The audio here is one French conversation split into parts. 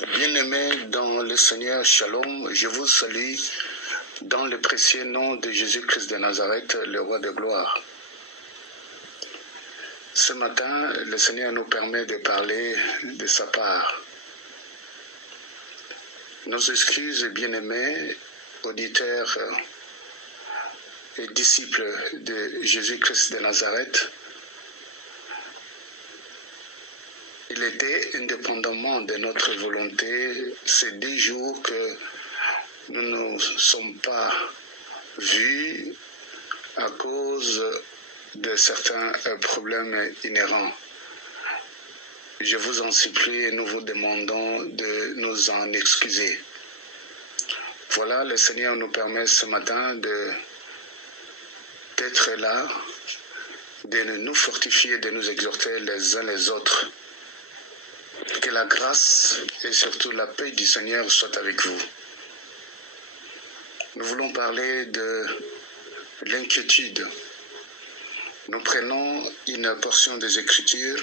Bien-aimés dans le Seigneur, Shalom, je vous salue dans le précieux nom de Jésus-Christ de Nazareth, le roi de gloire. Ce matin, le Seigneur nous permet de parler de sa part. Nos excuses, bien-aimés, auditeurs et disciples de Jésus-Christ de Nazareth, il était indépendamment de notre volonté ces 2 jours que nous ne sommes pas vus à cause de certains problèmes inhérents. Je vous en supplie et nous vous demandons de nous en excuser. Voilà, le Seigneur nous permet ce matin d'être là, de nous fortifier, de nous exhorter les uns les autres. Que la grâce et surtout la paix du Seigneur soit avec vous. Nous voulons parler de l'inquiétude. Nous prenons une portion des Écritures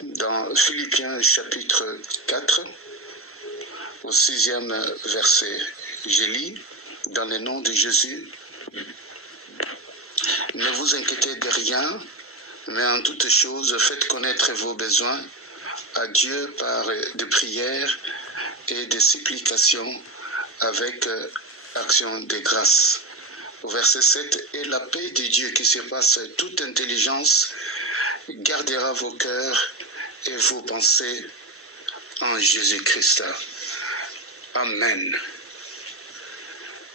dans Philippiens chapitre 4, au 6e verset. Je lis dans le nom de Jésus. Ne vous inquiétez de rien, mais en toutes choses, faites connaître vos besoins à Dieu par des prières et des supplications avec action de grâce. Au verset 7, et la paix de Dieu qui surpasse toute intelligence gardera vos cœurs et vos pensées en Jésus-Christ. Amen.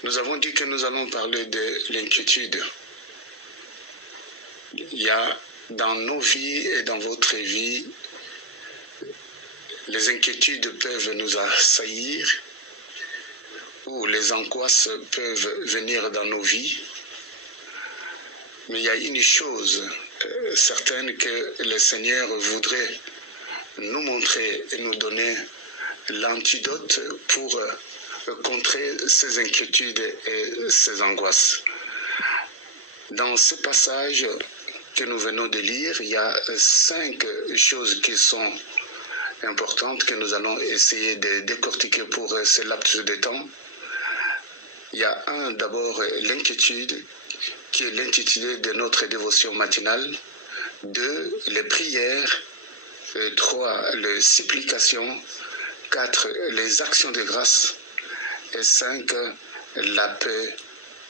Nous avons dit que nous allons parler de l'inquiétude. Il y a dans nos vies et dans votre vie, les inquiétudes peuvent nous assaillir ou les angoisses peuvent venir dans nos vies. Mais il y a une chose certaine que le Seigneur voudrait nous montrer et nous donner l'antidote pour contrer ces inquiétudes et ces angoisses. Dans ce passage que nous venons de lire, il y a 5 choses qui sont importantes que nous allons essayer de décortiquer pour ce laps de temps. Il y a d'abord l'inquiétude, qui est l'intitulé de notre dévotion matinale. 2, les prières. 3, les supplications. 4, les actions de grâce. Et 5, la paix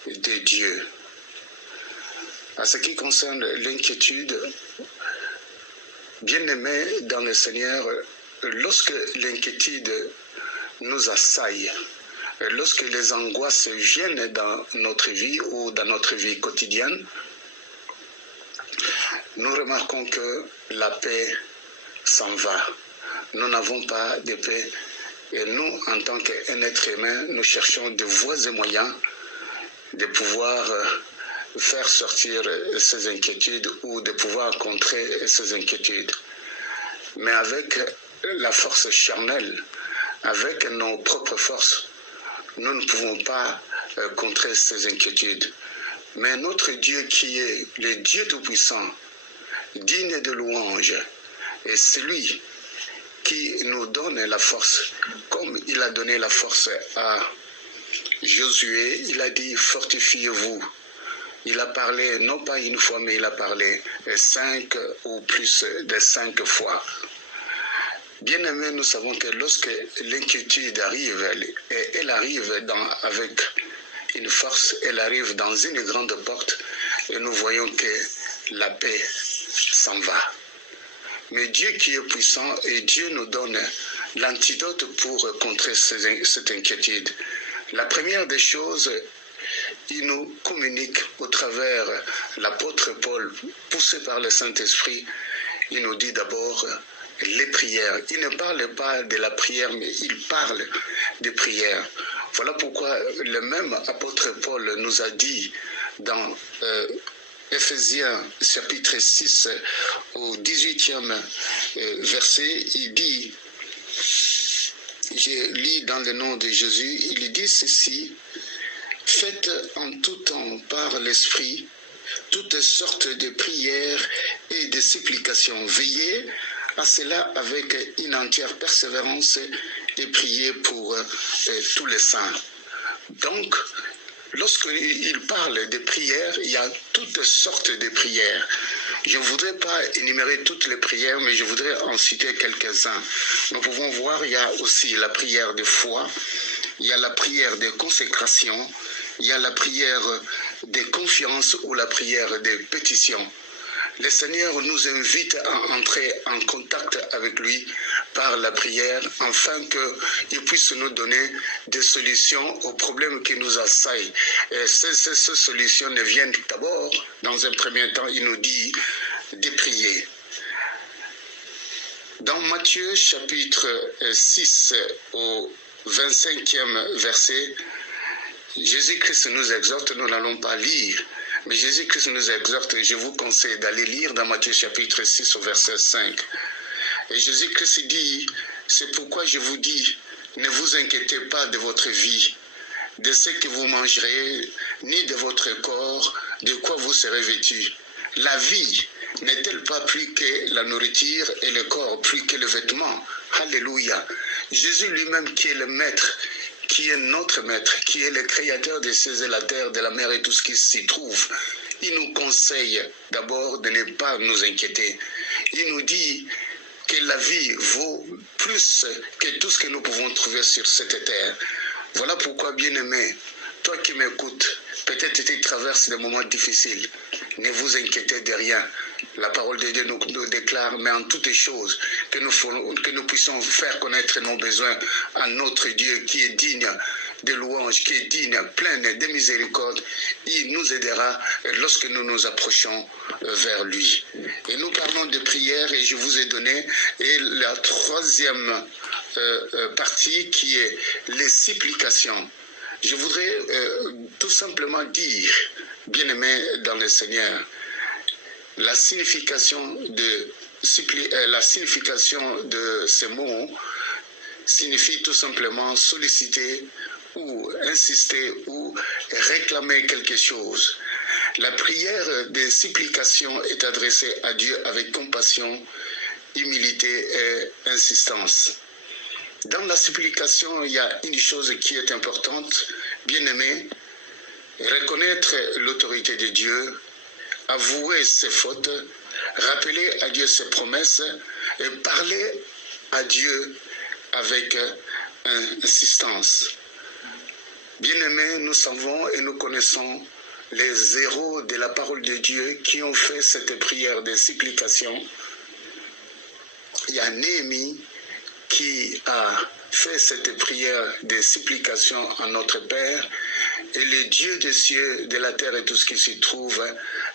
de Dieu. En ce qui concerne l'inquiétude, bien-aimés dans le Seigneur, lorsque l'inquiétude nous assaille, lorsque les angoisses viennent dans notre vie ou dans notre vie quotidienne, nous remarquons que la paix s'en va. Nous n'avons pas de paix. Et nous, en tant qu'un être humain, nous cherchons des voies et moyens de pouvoir faire sortir ces inquiétudes ou de pouvoir contrer ces inquiétudes. Mais avec la force charnelle, avec nos propres forces, nous ne pouvons pas contrer ces inquiétudes. Mais notre Dieu qui est le Dieu Tout-Puissant, digne de louange, est celui qui nous donne la force, comme il a donné la force à Josué. Il a dit, fortifiez-vous. Il a parlé, non pas une fois, mais il a parlé 5 ou plus de 5 fois. Bien-aimés, nous savons que lorsque l'inquiétude arrive, elle arrive avec une force, elle arrive dans une grande porte et nous voyons que la paix s'en va. Mais Dieu qui est puissant et Dieu nous donne l'antidote pour contrer cette inquiétude. La première des choses, il nous communique au travers l'apôtre Paul, poussé par le Saint-Esprit. Il nous dit d'abord les prières. Il ne parle pas de la prière, mais il parle des prières. Voilà pourquoi le même apôtre Paul nous a dit dans Éphésiens chapitre 6 au 18e verset, il dit, je lis dans le nom de Jésus, il dit ceci, faites en tout temps par l'Esprit toutes sortes de prières et de supplications. Veillez à cela avec une entière persévérance et prier pour tous les saints. Donc, lorsqu'il parle de prières, il y a toutes sortes de prières. Je ne voudrais pas énumérer toutes les prières, mais je voudrais en citer quelques-uns. Nous pouvons voir, il y a aussi la prière de foi, il y a la prière de consécration, il y a la prière de confiance ou la prière de pétition. Le Seigneur nous invite à entrer en contact avec lui par la prière, afin qu'il puisse nous donner des solutions aux problèmes qui nous assaillent. Et ces solutions ne viennent d'abord, dans un premier temps, il nous dit de prier. Dans Matthieu chapitre 6 au 25e verset, Jésus-Christ nous exhorte, nous n'allons pas lire, mais Jésus-Christ nous exhorte, je vous conseille d'aller lire dans Matthieu chapitre 6 au verset 5. Et Jésus-Christ dit, c'est pourquoi je vous dis, ne vous inquiétez pas de votre vie, de ce que vous mangerez, ni de votre corps, de quoi vous serez vêtus. La vie n'est-elle pas plus que la nourriture et le corps plus que le vêtement? Alléluia. Jésus lui-même qui est le maître, qui est notre maître, qui est le créateur des cieux et la terre, de la mer et tout ce qui s'y trouve, il nous conseille d'abord de ne pas nous inquiéter. Il nous dit que la vie vaut plus que tout ce que nous pouvons trouver sur cette terre. Voilà pourquoi, bien-aimé, toi qui m'écoutes, peut-être tu traverses des moments difficiles. Ne vous inquiétez de rien. La parole de Dieu nous déclare, mais en toutes choses, que nous puissions faire connaître nos besoins à notre Dieu qui est digne de louange, qui est digne, plein de miséricorde. Il nous aidera lorsque nous nous approchons vers lui. Et nous parlons de prière et je vous ai donné et la troisième partie qui est les supplications. Je voudrais tout simplement dire, bien-aimés dans le Seigneur, la signification de ces mots signifie tout simplement solliciter ou insister ou réclamer quelque chose. La prière de supplication est adressée à Dieu avec compassion, humilité et insistance. Dans la supplication, il y a une chose qui est importante, bien-aimé, reconnaître l'autorité de Dieu, avouer ses fautes, rappeler à Dieu ses promesses et parler à Dieu avec insistance. Bien-aimés, nous savons et nous connaissons les héros de la parole de Dieu qui ont fait cette prière de supplication. Il y a Néhémie qui a fait cette prière de supplication à notre Père, et le Dieu des cieux, de la terre et tout ce qui s'y trouve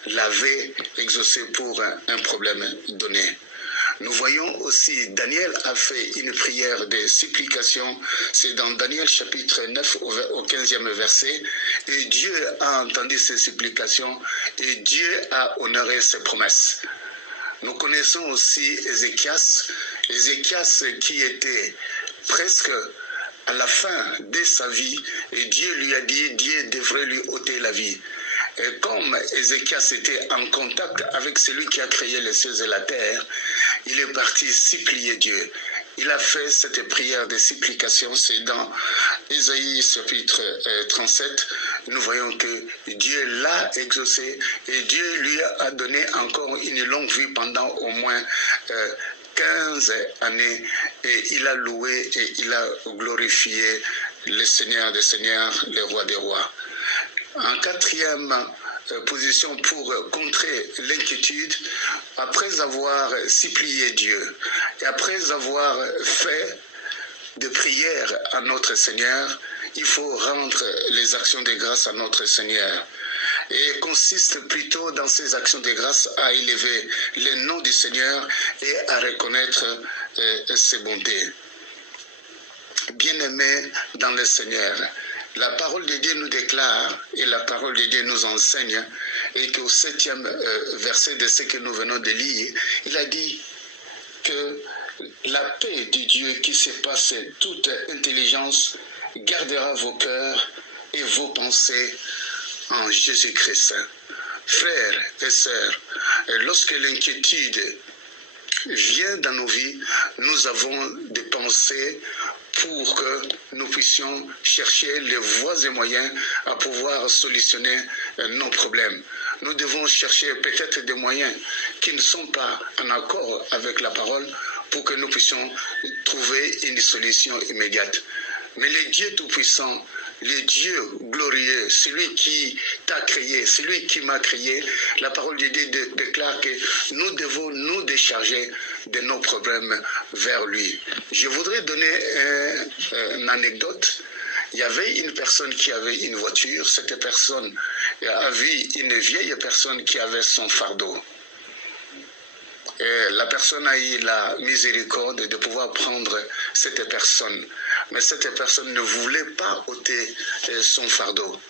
l'avait exaucé pour un problème donné. Nous voyons aussi, Daniel a fait une prière de supplication, c'est dans Daniel chapitre 9 au 15e verset, et Dieu a entendu ses supplications et Dieu a honoré ses promesses. Nous connaissons aussi Ézéchias qui était presque à la fin de sa vie, et Dieu lui a dit, Dieu devrait lui ôter la vie. Et comme Ézéchias était en contact avec celui qui a créé les cieux et la terre, il est parti supplier Dieu. Il a fait cette prière de supplication, c'est dans Ésaïe chapitre 37. Nous voyons que Dieu l'a exaucé et Dieu lui a donné encore une longue vie pendant au moins 15 années. Et il a loué et il a glorifié le Seigneur des Seigneurs, le Roi des Rois. En quatrième position pour contrer l'inquiétude, après avoir supplié Dieu et après avoir fait de prières à notre Seigneur, il faut rendre les actions de grâce à notre Seigneur. Et consiste plutôt dans ces actions de grâce à élever le nom du Seigneur et à reconnaître ses bontés. Bien-aimés dans le Seigneur, la parole de Dieu nous déclare et la parole de Dieu nous enseigne, et qu'au 7e verset de ce que nous venons de lire, il a dit que la paix de Dieu qui surpasse toute intelligence gardera vos cœurs et vos pensées en Jésus-Christ. Frères et sœurs, lorsque l'inquiétude vient dans nos vies, nous avons des pensées pour que nous puissions chercher les voies et moyens à pouvoir solutionner nos problèmes. Nous devons chercher peut-être des moyens qui ne sont pas en accord avec la parole pour que nous puissions trouver une solution immédiate. Mais le Dieu Tout-Puissant, le Dieu glorieux, celui qui t'a créé, celui qui m'a créé, la parole de Dieu déclare que nous devons nous décharger de nos problèmes vers lui. Je voudrais donner une anecdote. Il y avait une personne qui avait une voiture. Cette personne a vu une vieille personne qui avait son fardeau. Et la personne a eu la miséricorde de pouvoir prendre cette personne. Mais cette personne ne voulait pas ôter son fardeau.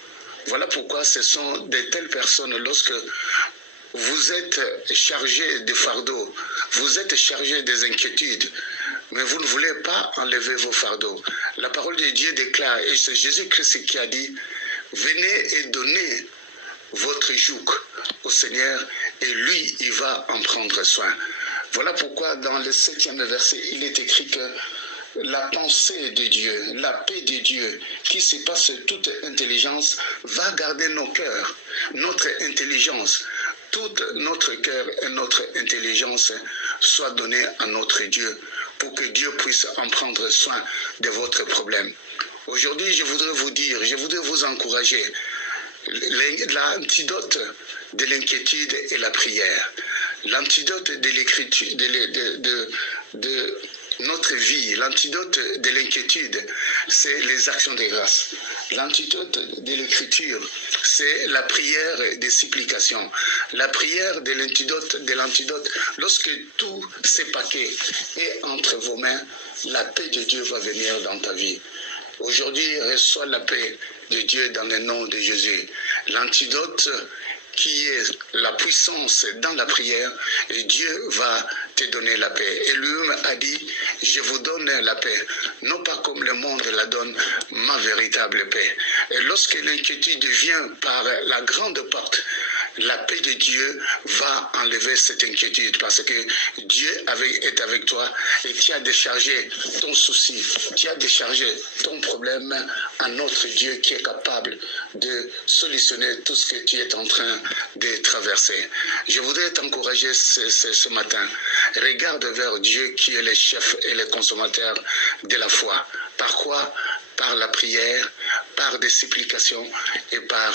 Voilà pourquoi ce sont de telles personnes, lorsque vous êtes chargé de fardeaux, vous êtes chargé des inquiétudes, mais vous ne voulez pas enlever vos fardeaux. La parole de Dieu déclare, et c'est Jésus-Christ qui a dit, venez et donnez votre joug au Seigneur, et lui, il va en prendre soin. Voilà pourquoi dans le 7e verset, il est écrit que la pensée de Dieu, la paix de Dieu, qui surpasse toute intelligence, va garder nos cœurs, notre intelligence, tout notre cœur et notre intelligence soit donnée à notre Dieu, pour que Dieu puisse en prendre soin de votre problème. Aujourd'hui, je voudrais vous dire, je voudrais vous encourager. L'antidote de l'inquiétude est la prière. L'antidote de l'écriture, de notre vie, l'antidote de l'inquiétude, c'est les actions de grâce. L'antidote de l'écriture, c'est la prière des supplications. La prière de l'antidote, lorsque tout ces paquets est entre vos mains, la paix de Dieu va venir dans ta vie. Aujourd'hui, reçois la paix de Dieu dans le nom de Jésus. L'antidote qui est la puissance dans la prière, et Dieu va te donner la paix. Et lui-même a dit, je vous donne la paix, non pas comme le monde la donne, ma véritable paix. Et lorsque l'inquiétude vient par la grande porte, la paix de Dieu va enlever cette inquiétude, parce que Dieu est avec toi, et tu as déchargé ton souci, tu as déchargé ton problème à notre Dieu qui est capable de solutionner tout ce que tu es en train de traverser. Je voudrais t'encourager ce matin. Regarde vers Dieu qui est le chef et le consommateur de la foi. Par quoi? Par la prière, par des supplications et par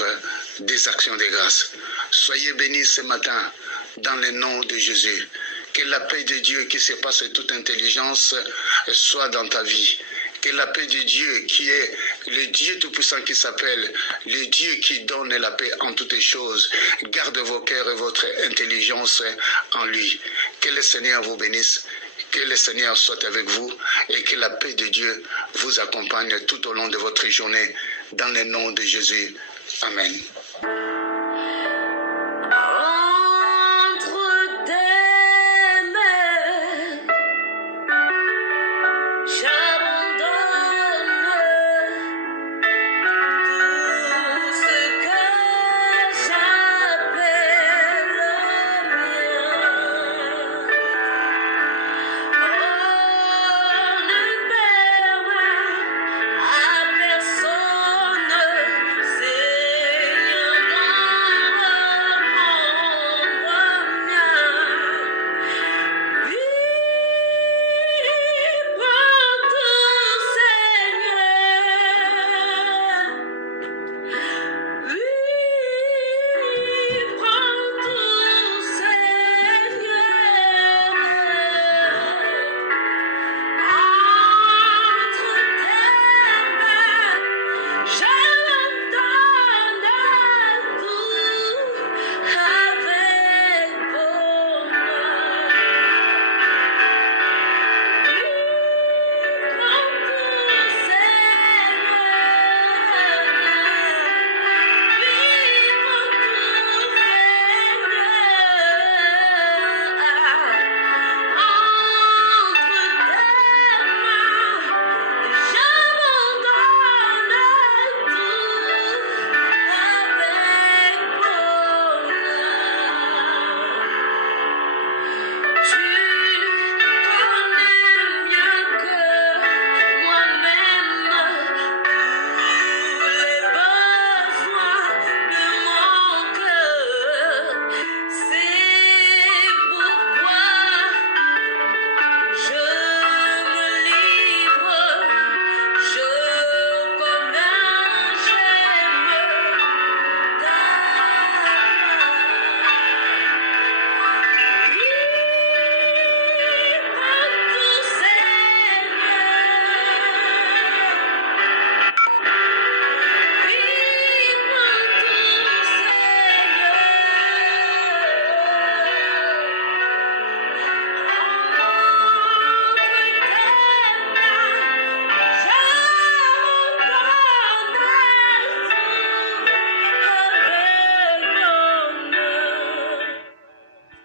des actions de grâce. Soyez bénis ce matin dans le nom de Jésus. Que la paix de Dieu qui surpasse toute intelligence soit dans ta vie. Que la paix de Dieu qui est le Dieu Tout-Puissant qui s'appelle le Dieu qui donne la paix en toutes choses, garde vos cœurs et votre intelligence en lui. Que le Seigneur vous bénisse. Que le Seigneur soit avec vous et que la paix de Dieu vous accompagne tout au long de votre journée. Dans le nom de Jésus. Amen. Entre tes mains,